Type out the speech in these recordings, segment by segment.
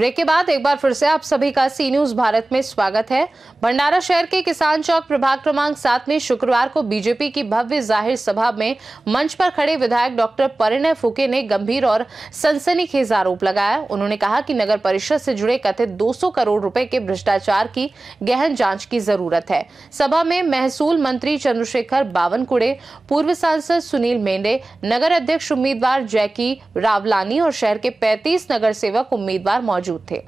Break के बाद एक बार फिर से आप सभी का सी न्यूज भारत में स्वागत है। भंडारा शहर के किसान चौक प्रभाग क्रमांक 7 में शुक्रवार को बीजेपी की भव्य जाहिर सभा में मंच पर खड़े विधायक डॉक्टर परिणय फुके ने गंभीर और सनसनीखेज आरोप लगाया। उन्होंने कहा कि नगर परिषद से जुड़े कथित 200 करोड़ रुपए के भ्रष्टाचार की गहन जांच की जरूरत है। सभा में महसूल मंत्री चंद्रशेखर बावनकुड़े, पूर्व सांसद सुनील मेंढे, नगर अध्यक्ष उम्मीदवार जैकी रावलानी और शहर के 35 नगर सेवक उम्मीदवार मौजूद थे।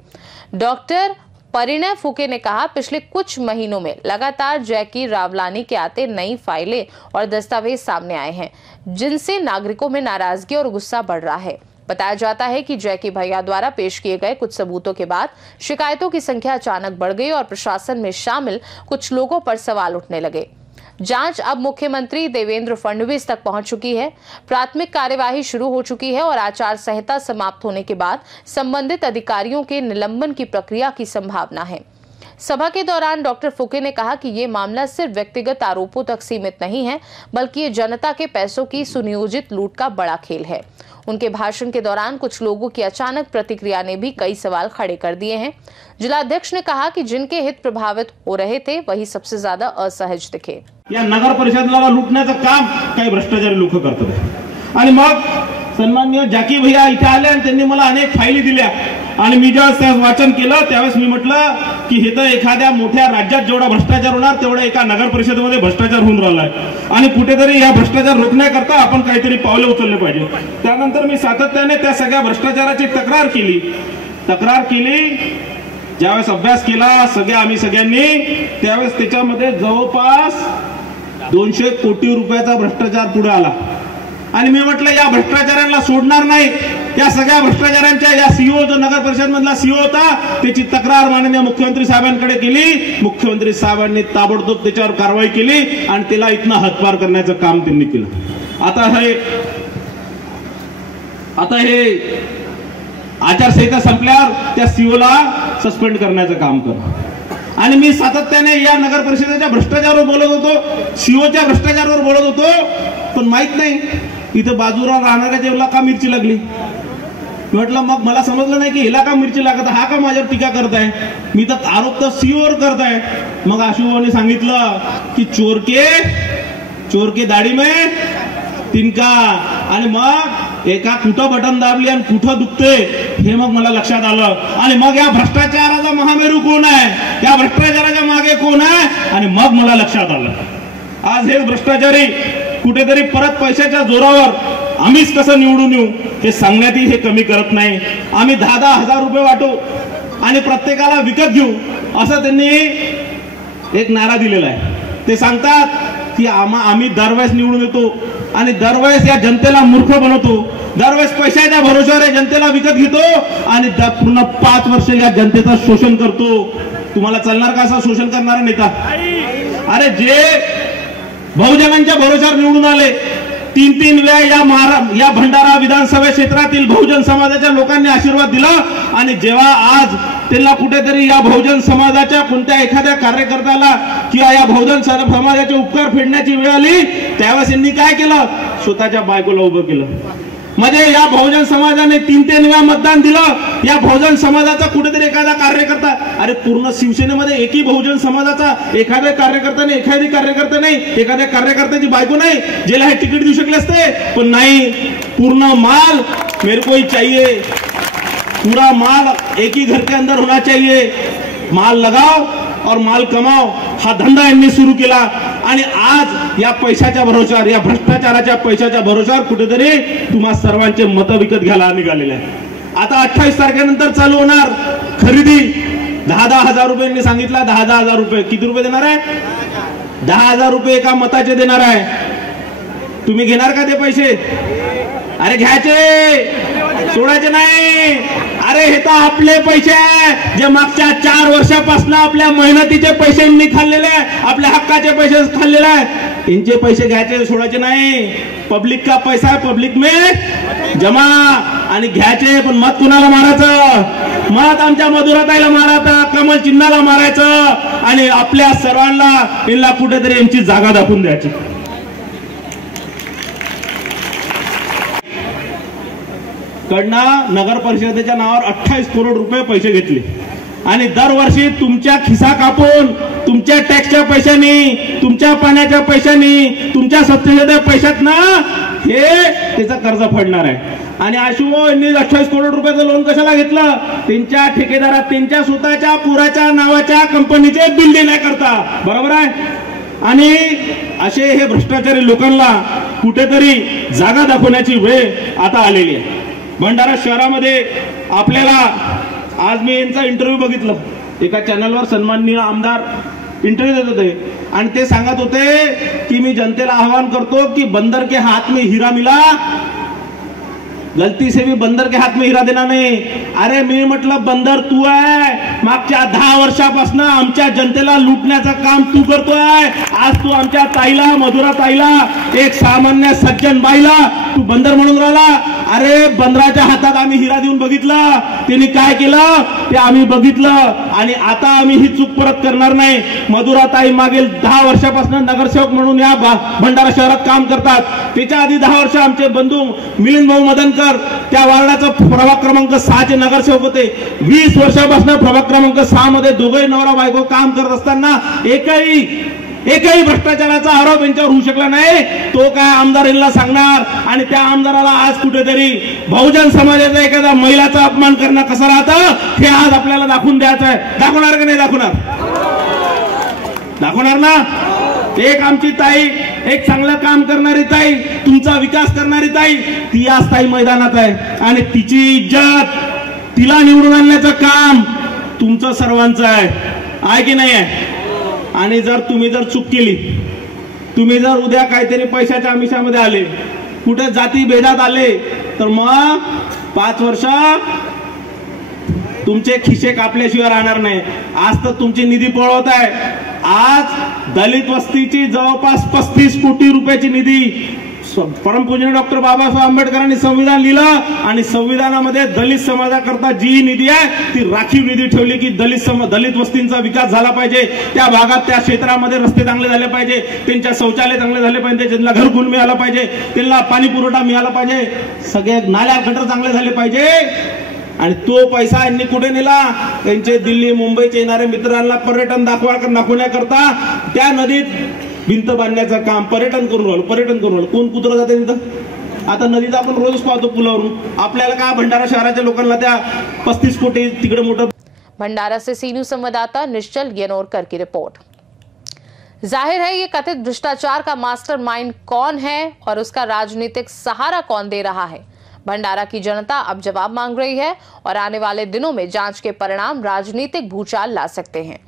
डॉक्टर परिणय फुके ने कहा, पिछले कुछ महीनों में लगातार जैकी रावलानी के आते नई फाइलें और दस्तावेज सामने आए हैं, जिनसे नागरिकों में नाराजगी और गुस्सा बढ़ रहा है। बताया जाता है कि जैकी भैया द्वारा पेश किए गए कुछ सबूतों के बाद शिकायतों की संख्या अचानक बढ़ गई और प्रशासन में शामिल कुछ लोगों पर सवाल उठने लगे। जांच अब मुख्यमंत्री देवेंद्र फडणवीस तक पहुंच चुकी है। प्राथमिक कार्यवाही शुरू हो चुकी है और आचार संहिता समाप्त होने के बाद संबंधित अधिकारियों के निलंबन की प्रक्रिया की संभावना है। सभा के दौरान डॉक्टर फुके ने कहा कि ये मामला सिर्फ व्यक्तिगत आरोपों तक सीमित नहीं है, बल्कि ये जनता के पैसों की सुनियोजित लूट का बड़ा खेल है। उनके भाषण के दौरान कुछ लोगों की अचानक प्रतिक्रिया ने भी कई सवाल खड़े कर दिए हैं। जिलाध्यक्ष ने कहा कि जिनके हित प्रभावित हो रहे थे वही सबसे ज्यादा असहज दिखे। या नगर परिषदेला लुटण्याचं काम काही भ्रष्टाचारी लोक करतात आणि मग सन्माननीय जॅकी भैया इथे आले आणि त्यांनी मला अनेक फायली दिल्या आणि मी जेव्हा वाचन केलं त्यावेळेस मी म्हटलं की हे तर एखाद्या मोठ्या राज्यात जेवढा भ्रष्टाचार होणार तेवढा एका नगर परिषदेमध्ये भ्रष्टाचार होऊन राहिलाय आणि कुठेतरी या भ्रष्टाचार रोखण्याकरता आपण काहीतरी पावले उचलले पाहिजे। त्यानंतर मी सातत्याने त्या सगळ्या भ्रष्टाचाराची तक्रार केली। ज्यावेळेस अभ्यास केला आम्ही सगळ्यांनी त्यावेळेस त्याच्यामध्ये जवळपास 200 कोटी रुपयाचा भ्रष्टाचार पुढे आला आणि मी म्हटलं या भ्रष्टाचारांना सोडणार नाही। या सगळ्या भ्रष्टाचारांच्या या सीईओ जो नगर परिषद मधला सीईओ होता त्याची तक्रार माननीय मुख्यमंत्री साहेबांकडे केली। मुख्यमंत्री साहेबांनी ताबडतोब त्याच्यावर कारवाई केली आणि त्याला इथनं हद्दपार करण्याचं काम त्यांनी केलं। आता हे आचारसंहिता संपल्यावर त्या सीईओला सस्पेंड करण्याचं काम कर आणि मी सातत्याने या नगर परिषदेच्या भ्रष्टाचारावर बोलत होतो, सीईओच्या भ्रष्टाचारावर बोलत होतो, पण माहित नाही इथे बाजूला राहणाऱ्या जेवला का मिरची लागली। म्हटलं मग मला समजलं नाही की हिला का मिरची लागत, हा का माझ्यावर टीका करताय। मी तर आरोप तर सीईओवर करताय। मग आशुभाऊने सांगितलं की चोर के दाढी में तिनका आणि मग एका कुठं बटन दाबली आणि कुठं दुखते हे मग मला लक्षात आलं आणि मग या भ्रष्टाचाराचा महामेरू कोण आहे, या भ्रष्टाचाराच्या मागे कोण आहे आणि मग मला लक्षात आलं आज हे भ्रष्टाचारी कुठेतरी परत पैशाच्या जोरावर आम्हीच कसं निवडून येऊ हे सांगण्यातही हे कमी करत नाही। आम्ही 10-10 हजार रुपये वाटू आणि प्रत्येकाला विकत घेऊ असं त्यांनी एक नारा दिलेला आहे। ते सांगतात की आम्ही दरवेळेस निवडून येतो आणि दरवेळेस या जनतेला मूर्ख बनवतो, दरवेळेस पैशाच्या भरोश्यावर जनतेला विकत घेतो आणि पूर्ण 5 वर्ष या जनतेचं शोषण करतो। तुम्हाला चालणार का असं शोषण करणारा नेता? अरे जे बहुजनांच्या भरोश्यावर निवडून आले 3-3 वेळा या भंडारा विधानसभा क्षेत्रातील बहुजन समाजाच्या लोकांनी आशीर्वाद दिला आणि जेव्हा आज त्यांना कुठेतरी या बहुजन समाजाच्या कोणत्या एखाद्या कार्यकर्त्याला किंवा या बहुजन समाजाचे उपकार फेडण्याची वेळ आली त्यावेळेस यांनी काय केलं, स्वतःच्या बायकोला उभं केलं। म्हणजे या बहुजन समाजाने 3-3 वेळा मतदान दिलं। या बहुजन समाजाचा कुठेतरी एखादा कार्यकर्ता, अरे पूर्ण शिवसेनेमध्ये एकही बहुजन समाजाचा एखाद्या कार्यकर्ता नाही, एखादी कार्यकर्ता नाही, एखाद्या कार्यकर्त्याची बायको नाही ज्याला हे तिकीट देऊ शकले असते, पण नाही। पूर्ण माल मेरे को ही चाहिए, पूरा माल एक ही घर के अंदर होना चाहिए। माल लगाओ और माल कमाओ हा धंदा यांनी सुरू केला आणि आज या पैशाच्या भरोश्यावर, या भ्रष्टाचाराच्या पैशाच्या भरोश्यावर कुठेतरी तुम्हा सर्वांचे मत विकत घ्यायला निघालेले आहे। आता 28 तारखेनंतर चालू होणार खरेदी। 10-10 हजार रुपयांनी सांगितलं, 10-10 हजार रुपये किती रुपये देणार आहे? 10,000 रुपये एका मताचे देणार आहे। तुम्ही घेणार का ते पैसे? अरे घ्यायचे, सोडायचे नाही। अरे हे तर आपले पैसे आहे जे मागच्या 4 वर्षापासून आपल्या मेहनतीचे पैसे यांनी खाल्लेले आहे, आपल्या हक्काचे पैसे खाल्लेले आहे। इनचे पैसे घ्यायचे, सोडायचे नाही। पब्लिक का पैसा है, पब्लिक में जमा आणि घ्यायचे। पण मत कुणाला मारायचं? मत आमच्या मधुराताईला मारायचं, कमल चिन्हाला मारायचं आणि आपल्या सर्वांना यांना कुठेतरी यांची जागा दाखवून द्यायची। कडनं नगर परिषदेच्या नावावर 28 करोड रुपये पैसे घेतले आणि दरवर्षी तुमच्या खिसा कापून तुमच्या टॅक्सच्या पैशांनी, तुमच्या पाण्याच्या पैशांनी, तुमच्या सबसिडीच्या पैशातनं हे त्याचं कर्ज फेडणार आहे. आणि आशुभाऊ यांनी 28 करोड रुपयाचं लोन कशाला घेतलं? त्यांच्या ठेकेदारात त्यांच्या स्वतःच्या पुराच्या नावाच्या कंपनीचे बिल देण्याकरता. बरोबर आहे. आणि असे हे भ्रष्टाचारी लोकांना कुठेतरी जागा दाखवण्याची वेळ आता आलेली आहे. भंडारा शहरामध्ये आपल्याला आज मी यांचा इंटरव्ह्यू बघितलं, एका चॅनलवर सन्माननीय आमदार इंटरव्ह्यू देत होते आणि ते सांगत होते की मी जनतेला आवाहन करतो की बंदर के हाथ में हीरा मिला, गलती से भी बंदर के हाथ में हीरा देना नाही. अरे मी म्हटलं बंदर तू आहे. मागच्या 10 वर्षापासून आमच्या जनतेला लुटण्याचं काम तू करतोय. आज तू आमच्या ताईला, मधुरा ताईला, एक सामान्य सज्जन बाईला तू बंदर म्हणून राहिला. अरे बंदराच्या हातात आम्ही हिरा देऊन बघितलं, त्यांनी काय केलं ते आम्ही बघितलं आणि आता आम्ही ही चूक परत करणार नाही. मधुरा ताई मागील 10 वर्षापासून नगरसेवक म्हणून या भंडारा शहरात काम करतात. त्याच्या आधी 10 वर्ष आमचे बंधू मिलिंद भाऊ मदनकर त्या वार्डाचा प्रभाग क्रमांक 6 चे नगरसेवक होते. 20 वर्षापासून प्रभाग क्रमांक 6 मध्ये दोघे नवरा बायको काम करत असताना एकही भ्रष्टाचाराचा आरोप यांच्यावर होऊ शकला नाही. तो काय आमदारांना सांगणार आणि त्या आमदाराला आज कुठेतरी बहुजन समाजाचा एखाद्या महिलाचा अपमान करणं कसं राहतं हे आज आपल्याला दाखवून द्यायचं आहे. दाखवणार की नाही दाखवणार? दाखवणार ना. एक आमची ताई, एक चांगलं काम करणारी ताई, तुमचा विकास करणारी ताई, ती आज ताई मैदानात आहे आणि तिची इज्जत, तिला निवडून आणण्याचं काम तुमचं सर्वांचं आहे की नाही आहे? आणि जर तुम्ही चूक केली, तुम्ही जर उद्या काहीतरी पैशाच्या आमिषामध्ये आले, कुठे जाती भेदात आले, तर मग 5 वर्ष तुमचे खिसे कापल्याशिवाय राहणार नाही. आज तर तुमची निधी पळवत आहे. आज दलित वस्तीची जवळपास 35 कोटी रुपयाची निधी परमपूजनीय डॉक्टर बाबासाहेब आंबेडकरांनी संविधान लिहिलं आणि संविधानामध्ये दलित समाजाकरता जी निधी आहे ती राखीव निधी ठेवली की दलित वस्तींचा विकास झाला पाहिजे. त्या भागात, त्या क्षेत्रामध्ये रस्ते चांगले झाले पाहिजे, त्यांच्या शौचालय चांगले झाले पाहिजे, त्यांना घरकुल मिळालं पाहिजे, त्यांना पाणी पुरवठा मिळाला पाहिजे, सगळे नाल्या गटर चांगले झाले पाहिजे. आणि तो पैसा यांनी कुठे नेला? त्यांचे दिल्ली, मुंबईचे येणारे मित्रांना पर्यटन दाखवण्याकरता त्या नदीत भिंत बांधण्याचं काम पर्यटन करून राहिलो. कोण कुत्र जाते तिथं? आता नदीत आपण रोज पाहतो पुलावरून. आपल्याला का भंडारा शहराच्या लोकांना त्या 35 कोटी तिकडे मोठं. भंडारा से सी न्यूज संवाददाता निश्चल यनोरकर की रिपोर्ट। जाहिर है ये कथित भ्रष्टाचार का मास्टरमाइंड कौन है और उसका राजनीतिक सहारा कौन दे रहा है। भंडारा की जनता अब जवाब मांग रही है और आने वाले दिनों में जांच के परिणाम राजनीतिक भूचाल ला सकते हैं।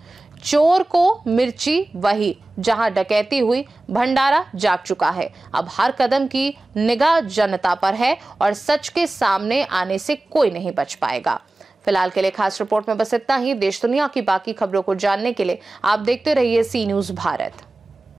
चोर को मिर्ची वही, जहां डकैती हुई भंडारा जाग चुका है। अब हर कदम की निगाह जनता पर है और सच के सामने आने से कोई नहीं बच पाएगा। फिलहाल के लिए खास रिपोर्ट में बस इतना ही। देश दुनिया की बाकी खबरों को जानने के लिए आप देखते रहिए सी न्यूज़ भारत।